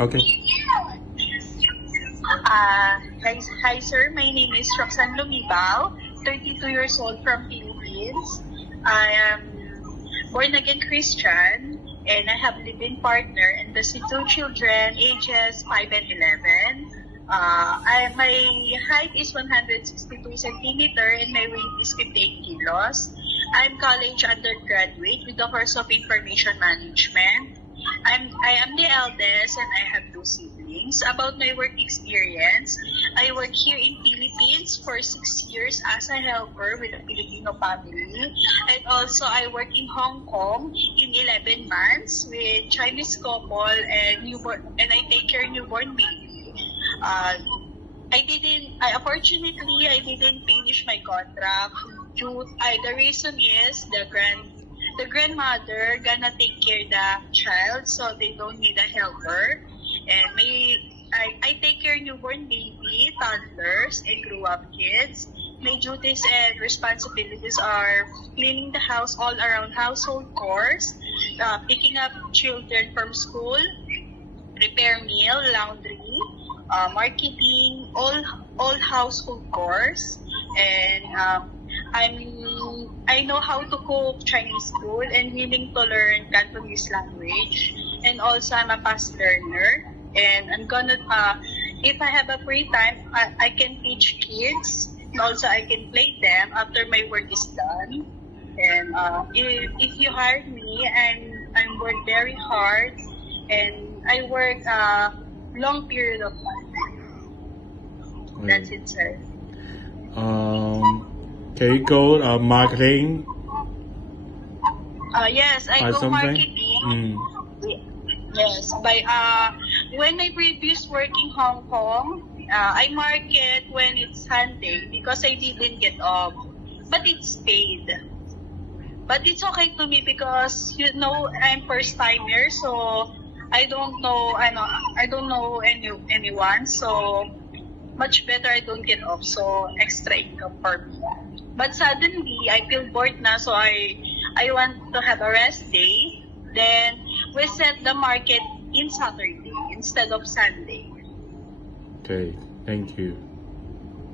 Okay. Hi sir, my name is Roxanne Lumibao, 32 years old from Philippines. I am born again Christian and I have living partner and the two children ages 5 and 11. My height is 162 centimeter and my weight is 58 kilos. I'm college undergraduate with the course of information management. I am the eldest and I have two siblings. About my work experience, I work here in Philippines for 6 years as a helper with a Filipino family. And also I work in Hong Kong in 11 months with Chinese couple and newborn, and I take care of newborn baby. Unfortunately, I didn't finish my contract. The reason is the grandmother gonna take care of the child, so they don't need a helper. And I take care of newborn baby, toddlers, and grew up kids. My duties and responsibilities are cleaning the house, all around household chores, picking up children from school, prepare meal, laundry, marketing, all household chores, and I know how to cook Chinese food and willing to learn Cantonese language, and also I'm a fast learner, and I'm gonna if I have a free time, I can teach kids, and also I can play them after my work is done. And if you hire me, and I work very hard, and I work a long period of time. That's it, sir. Can you go marketing Yes, I or go something? marketing. Yes, when my previous work in Hong Kong, I market when it's Sunday because I didn't get off, but it's paid. But it's okay to me because I'm first timer, so I don't know anyone, so much better I don't get off, so extra income for me. But suddenly I feel bored na, so I want to have a rest day. Then we set the market in Saturday instead of Sunday. Okay, thank you.